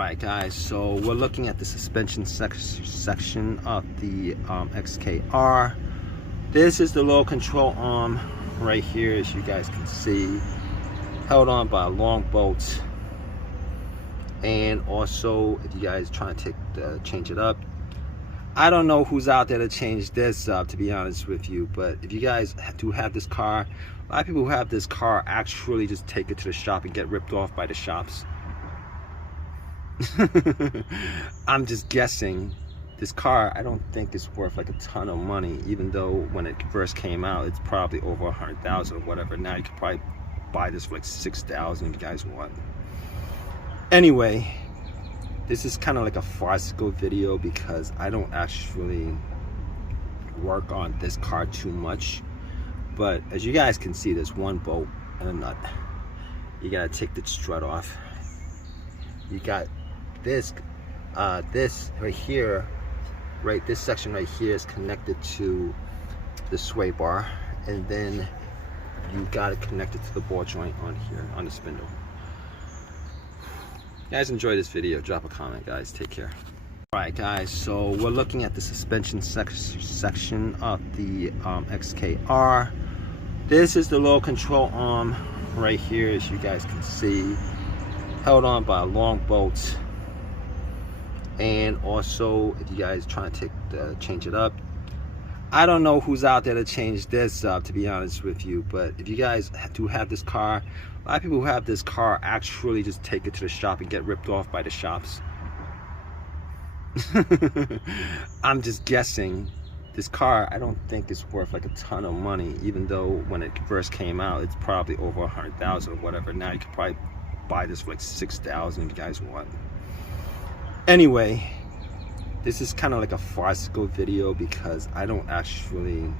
Alright guys, so we're looking at the suspension section of the XKR. This is the low control arm right here, as you guys can see, held on by a long bolt. And also, if you guys trying to change it up, I don't know who's out there to change this up, to be honest with you, but if you guys do have this car, a lot of people who have this car actually just take it to the shop and get ripped off by the shops. I'm just guessing. This car, I don't think it's worth like a ton of money, even though when it first came out, it's probably over 100,000 or whatever. Now you could probably buy this for like 6,000 if you guys want. Anyway, this is kind of like a farcical video because I don't actually work on this car too much. But as you guys can see, there's one bolt and a nut. You gotta take the strut off. You got this right here, right, this section right here is connected to the sway bar, and then you got it connected to the ball joint on here on the spindle. You guys enjoy this video, drop a comment guys, take care. Alright guys, so we're looking at the suspension section of the XKR. This is the low control arm right here, as you guys can see, held on by a long bolt. And also, if you guys trying to change it up, I don't know who's out there to change this up, to be honest with you, but if you guys do have this car, a lot of people who have this car actually just take it to the shop and get ripped off by the shops. I'm just guessing. This car, I don't think it's worth like a ton of money, even though when it first came out, it's probably over 100,000 or whatever. Now you could probably buy this for like 6,000 if you guys want. Anyway, this is kind of like a farcical video because I don't actually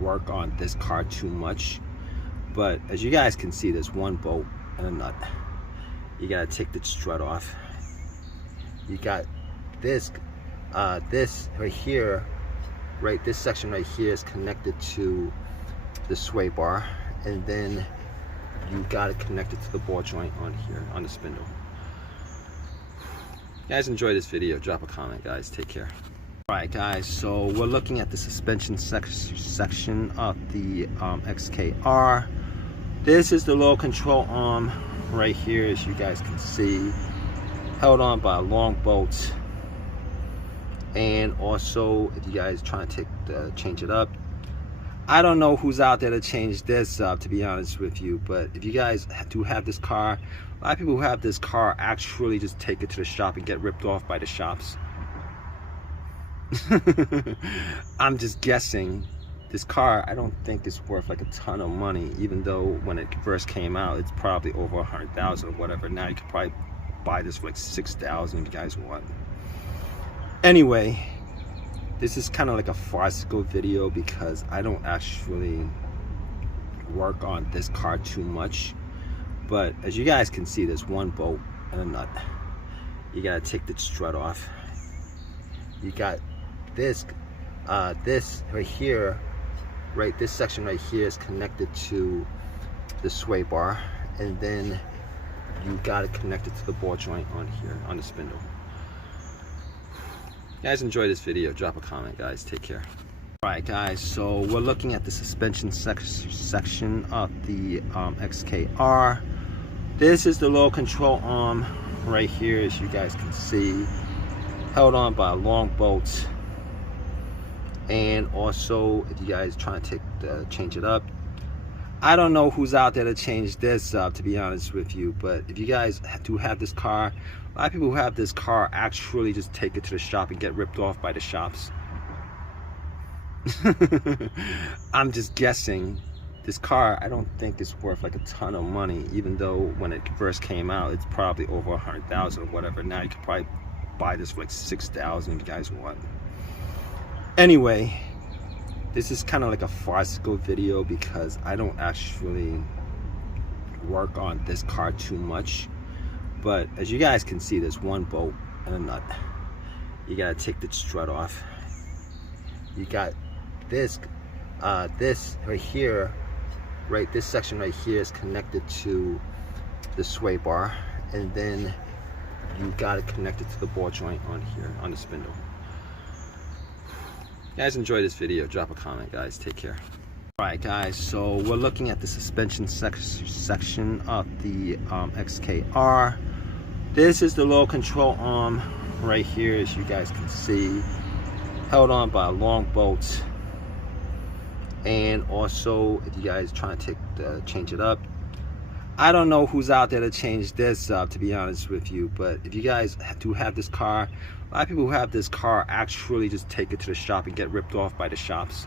work on this car too much. But as you guys can see, there's one bolt and a nut. You gotta take the strut off. You got this right here, right, this section right here is connected to the sway bar, and then you got it connected to the ball joint on here on the spindle. You guys enjoy this video, drop a comment guys, take care. Alright guys, so we're looking at the suspension section of the XKR. This is the low control arm right here, as you guys can see, held on by a long bolt. And also, if you guys trying to change it up, I don't know who's out there to change this up, to be honest with you, but if you guys do have this car, a lot of people who have this car actually just take it to the shop and get ripped off by the shops. I'm just guessing. This car, I don't think it's worth like a ton of money, even though when it first came out, it's probably over 100,000 or whatever. Now you could probably buy this for like 6,000 if you guys want. Anyway, this is kind of like a farcical video because I don't actually work on this car too much. But as you guys can see, there's one bolt and a nut. You gotta take the strut off. You got this right here, right, this section right here is connected to the sway bar, and then you got it connected to the ball joint on here on the spindle. You guys enjoy this video, drop a comment guys, take care. Alright guys, so we're looking at the suspension section of the XKR. This is the low control arm right here, as you guys can see, held on by a long bolt. And also, if you guys trying to change it up, I don't know who's out there to change this up, to be honest with you, but if you guys do have this car, a lot of people who have this car actually just take it to the shop and get ripped off by the shops. I'm just guessing. This car, I don't think it's worth like a ton of money, even though when it first came out, it's probably over 100,000 or whatever. Now you could probably buy this for like 6,000 if you guys want. Anyway, this is kind of like a farcical video because I don't actually work on this car too much. But as you guys can see, there's one bolt and a nut. You gotta take the strut off. You got this right here, right, this section right here is connected to the sway bar, and then you got it connected to the ball joint on here, on the spindle. If you guys enjoy this video, drop a comment, guys. Take care. Alright guys, so we're looking at the suspension section of the XKR. This is the low control arm right here, as you guys can see, held on by a long bolt. And also, if you guys trying to change it up, I don't know who's out there to change this up, to be honest with you, but if you guys do have this car, a lot of people who have this car actually just take it to the shop and get ripped off by the shops.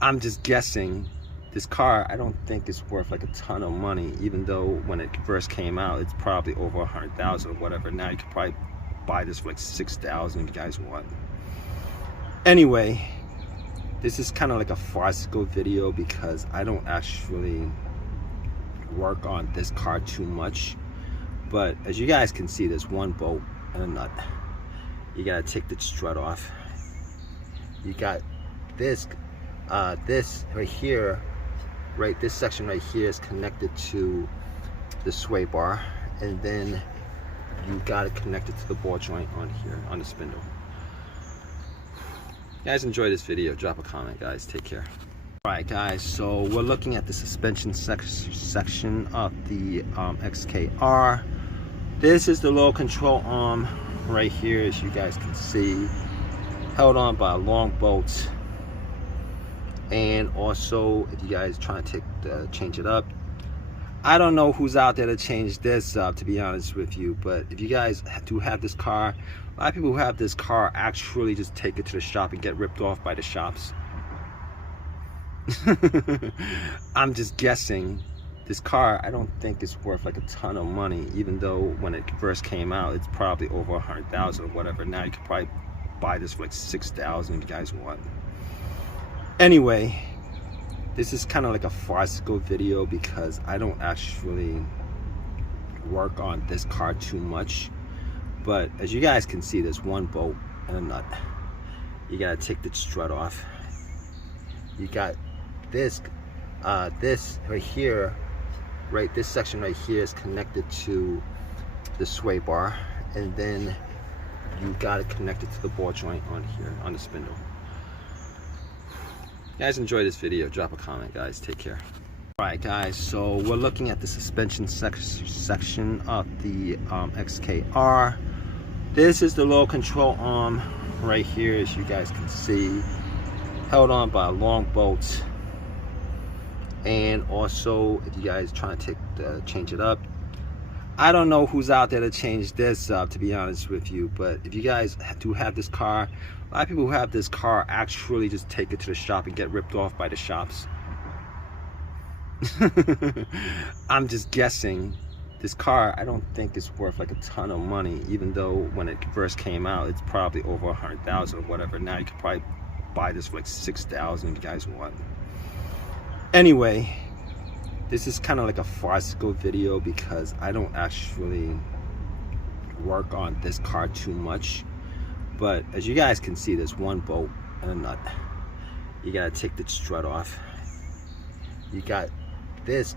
I'm just guessing. This car, I don't think it's worth like a ton of money, even though when it first came out, it's probably over 100,000 or whatever. Now you could probably buy this for like 6,000 if you guys want. Anyway, this is kind of like a farcical video because I don't actually work on this car too much. But as you guys can see, there's one bolt and a nut. You gotta take the strut off. You got this right here, right, this section right here is connected to the sway bar, and then you got it connected to the ball joint on here, on the spindle. If you guys enjoy this video, drop a comment, guys. Take care. Alright guys, so we're looking at the suspension section of the XKR. This is the low control arm right here, as you guys can see, held on by a long bolt. And also, if you guys trying to change it up, I don't know who's out there to change this up, to be honest with you, but if you guys do have this car, a lot of people who have this car actually just take it to the shop and get ripped off by the shops. I'm just guessing. This car, I don't think it's worth like a ton of money, even though when it first came out, it's probably over 100,000 or whatever. Now you could probably buy this for like 6,000 if you guys want. Anyway, this is kind of like a farcical video because I don't actually work on this car too much. But as you guys can see, there's one bolt and a nut. You gotta take the strut off. You got this right here, right, this section right here is connected to the sway bar, and then you got it connected to the ball joint on here, on the spindle. If you guys enjoy this video, drop a comment, guys. Take care. Alright guys, so we're looking at the suspension section of the XKR. This is the low control arm right here, as you guys can see, held on by a long bolt. And also, if you guys trying to change it up, I don't know who's out there to change this up, to be honest with you, but if you guys do have this car, a lot of people who have this car actually just take it to the shop and get ripped off by the shops. I'm just guessing. This car, I don't think it's worth like a ton of money, even though when it first came out, it's probably over 100,000 or whatever. Now you could probably buy this for like 6,000 if you guys want. Anyway, this is kind of like a farcical video because I don't actually work on this car too much. But as you guys can see, there's one bolt and a nut. You gotta take the strut off. You got this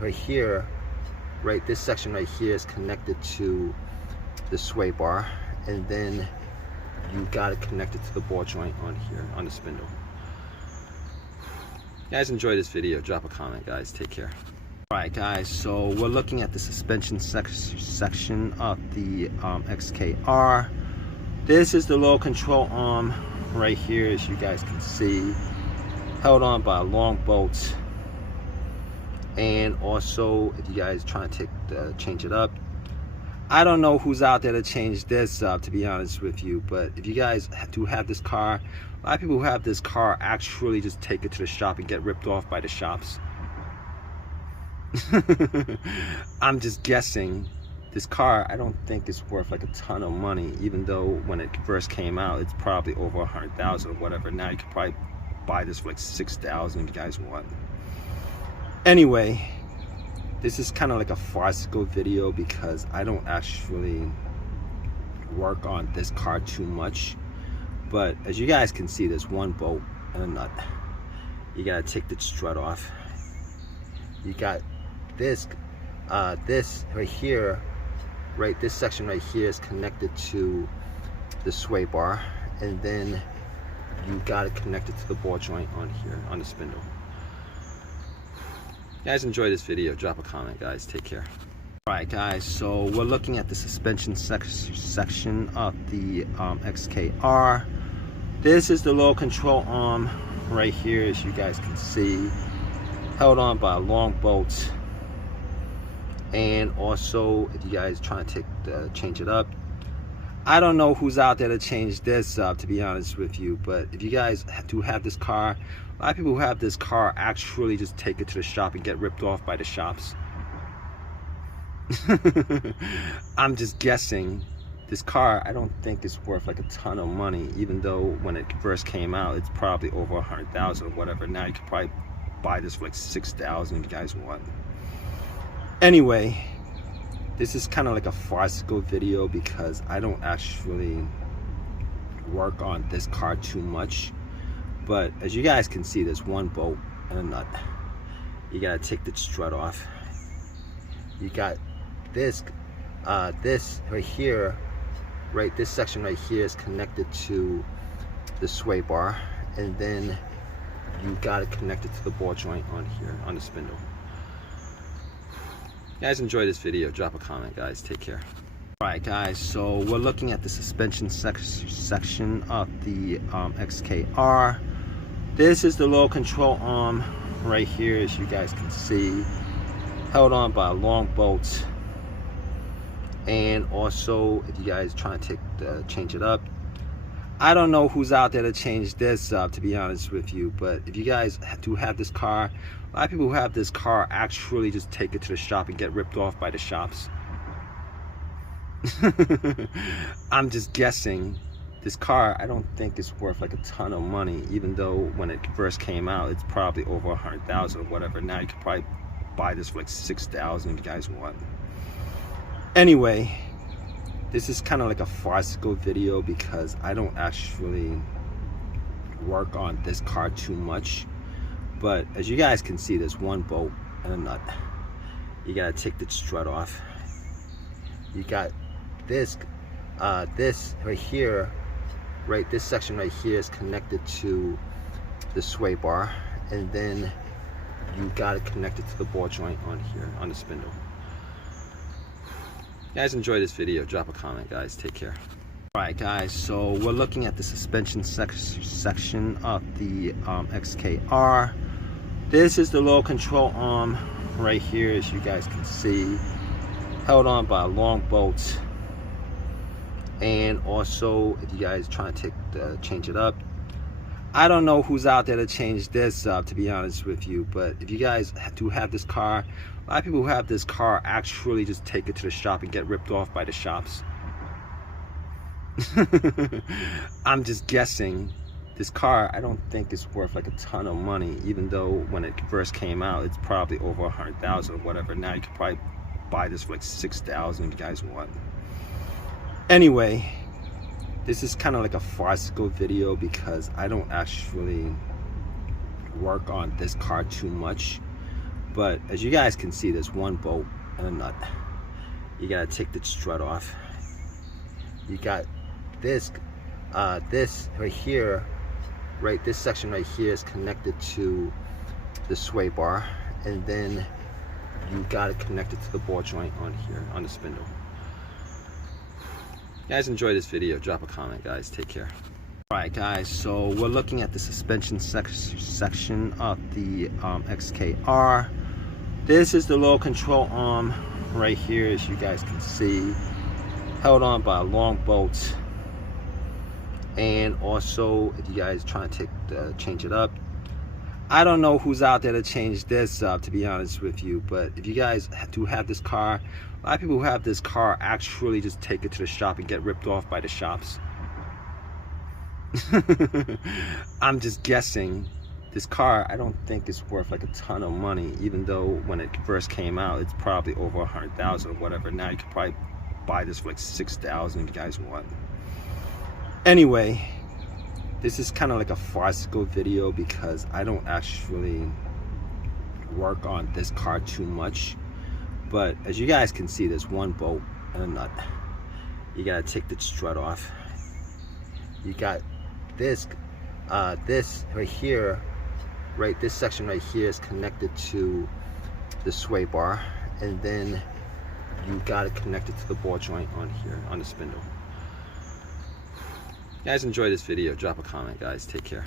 right here, right, this section right here is connected to the sway bar, and then you got it connected to the ball joint on here, on the spindle. If you guys enjoy this video, drop a comment, guys. Take care. Alright guys, so we're looking at the suspension section of the XKR. This is the low control arm right here, as you guys can see, held on by a long bolt. And also, if you guys trying to change it up, I don't know who's out there to change this up, to be honest with you, but if you guys do have this car, a lot of people who have this car actually just take it to the shop and get ripped off by the shops. I'm just guessing. This car, I don't think it's worth like a ton of money, even though when it first came out, it's probably over 100,000 or whatever. Now you could probably buy this for like 6,000 if you guys want. Anyway, this is kind of like a farcical video because I don't actually work on this car too much. But as you guys can see, there's one bolt and a nut. You gotta take the strut off. You got this this right here, right, this section right here is connected to the sway bar, and then you got it connected to the ball joint on here on the spindle. You guys enjoy this video, drop a comment, guys. Take care. Alright guys, so we're looking at the suspension section of the XKR. This is the low control arm right here, as you guys can see, held on by a long bolt. And also, if you guys trying to change it up, I don't know who's out there to change this up, to be honest with you, but if you guys do have this car, a lot of people who have this car actually just take it to the shop and get ripped off by the shops. I'm just guessing. This car, I don't think it's worth like a ton of money, even though when it first came out, it's probably over 100,000 or whatever. Now you could probably buy this for like 6,000 if you guys want. Anyway, this is kind of like a farcical video because I don't actually work on this car too much. But as you guys can see, there's one bolt and a nut. You gotta take the strut off. You got this right here, right, this section right here is connected to the sway bar, and then you got it connected to the ball joint on here on the spindle. You guys enjoy this video, drop a comment, guys. Take care. Alright guys, so we're looking at the suspension section of the XKR. This is the low control arm right here, as you guys can see, held on by a long bolt. And also, if you guys trying to change it up, I don't know who's out there to change this up, to be honest with you, but if you guys do have this car, a lot of people who have this car actually just take it to the shop and get ripped off by the shops. I'm just guessing. This car, I don't think it's worth like a ton of money, even though when it first came out, it's probably over 100,000 or whatever. Now you could probably buy this for like 6,000 if you guys want. Anyway, this is kind of like a farcical video because I don't actually work on this car too much. But as you guys can see, there's one bolt and a nut. You gotta take the strut off. You got this right here, right, this section right here is connected to the sway bar, and then you got it connected to the ball joint on here on the spindle. You guys enjoy this video, drop a comment, guys. Take care. Alright guys, so we're looking at the suspension section of the XKR. This is the low control arm right here, as you guys can see, held on by a long bolt. And also, if you guys trying to change it up, I don't know who's out there to change this up, to be honest with you, but if you guys do have this car, a lot of people who have this car actually just take it to the shop and get ripped off by the shops. I'm just guessing. This car, I don't think it's worth like a ton of money, even though when it first came out, it's probably over 100,000 or whatever. Now you could probably buy this for like 6,000 if you guys want. Anyway, this is kind of like a farcical video because I don't actually work on this car too much. But as you guys can see, there's one bolt and a nut. You gotta take the strut off. You got this right here, right, this section right here is connected to the sway bar, and then you got it connected to the ball joint on here on the spindle. You guys enjoy this video, drop a comment, guys. Take care. Alright guys, so we're looking at the suspension section of the XKR. This is the low control arm right here, as you guys can see, held on by a long bolt. And also, if you guys trying to change it up, I don't know who's out there to change this up, to be honest with you, but if you guys do have this car, a lot of people who have this car actually just take it to the shop and get ripped off by the shops. I'm just guessing. This car, I don't think it's worth like a ton of money, even though when it first came out, it's probably over 100,000 or whatever. Now you could probably buy this for like 6,000 if you guys want. Anyway, this is kind of like a farcical video because I don't actually work on this car too much. But as you guys can see, there's one bolt and a nut. You gotta take the strut off. You got this this right here, right, this section right here is connected to the sway bar, and then you got it connected to the ball joint on here on the spindle. You guys enjoy this video, drop a comment, guys. Take care.